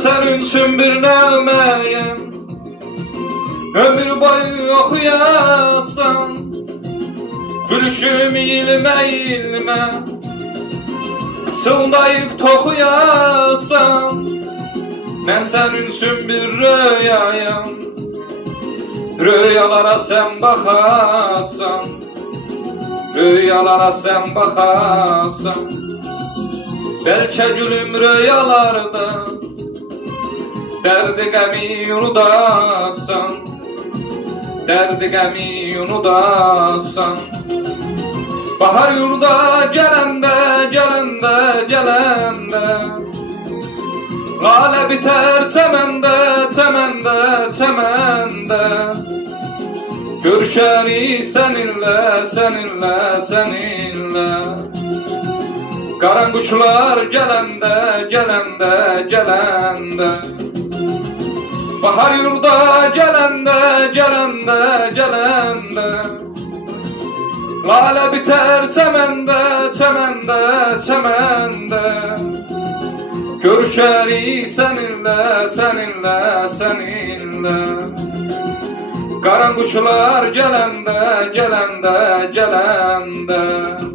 Senin üçün bir nəğməyim, ömür boyu oxuyasan, gülüşüm ilmə ilmə, çıldayıb toxuyasan. Mən sənin üçün bir röyayım, röyalara sən baxasan, röyalara sən baxasan. Bəlkə gülüm röyalarda derdi qəmi unudasan, derdi qəmi unudasan. Bahar yurda gələndə, gələndə, gələndə, lalə bitər çəməndə, çəməndə, çəməndə. Görüşərik səninlə, səninlə, səninlə. Qaran quşlar gələndə, gələndə, gələndə. Bahar yurda gələndə, gələndə, gələndə, lalə bitər çəməndə, çəməndə, çəməndə. Görüşərik səninlə, səninlə, səninlə. Qaran quşlar gələndə, gələndə, gələndə.